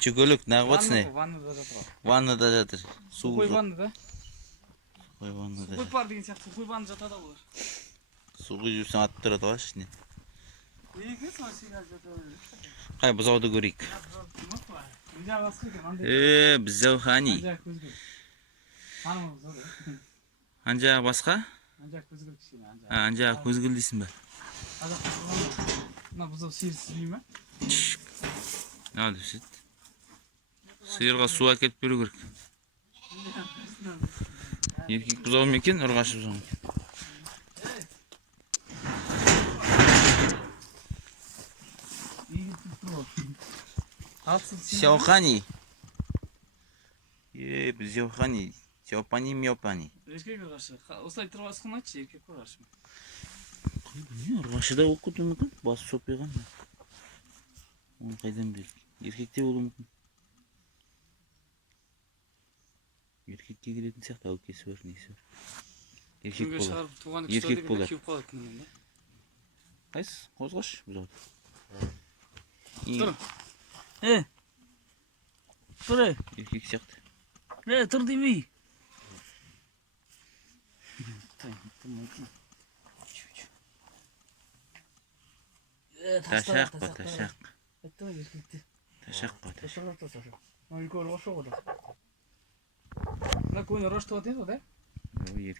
Çikoluk ne yapıyorsun ne? Vannada жатыр. Vannada жатыр. Сухой ваннада. Ой, ваннада. Сухой пар деген сияқты сухой ванна жатады олар. Су құйып жүрсең атып тұрады ғой ішіне. Неге сол сигар жатады? Қай бұзауды көрейік. Мына басқа екен андай. Бұзау хани. Ана жақ көзге. Танымал бұзау да. Ана жағы басқа? Ана жақ көзге кішкене ана жақ. Ана жағы көзгіл дейсің бе? Мына бұзау сиырсыз үй ме? Ал өсет. Сиырға су әкеліп беру керек. Еркек бұзау ма екен, ұрғашы бұзау ма екен? Сяохани. Біз Сяохани. Сяопани, миопани. Еркек ұрғашы. Осылай тұрып асқан айтшы, еркек ұрғашы. Ұрғашы да болып кетуі мүмкін. Басы сопиған. Оны қайдан біледі? Еркекте болуы мүмкін. Еркекке келетін сияқты әукесі бар, несі бар. Еркек болар. Еркек болар. Қайсы? Қозғаш бұзауды. Тұр. Тұр. Еркек сияқты. Тұр демей. Ташақ па, ташақ. Ташақ па, ташақ. Үлкен ұрғашы ғой да. Мына көне ұрғашты ғой дейді ғой да? Ой, еркек.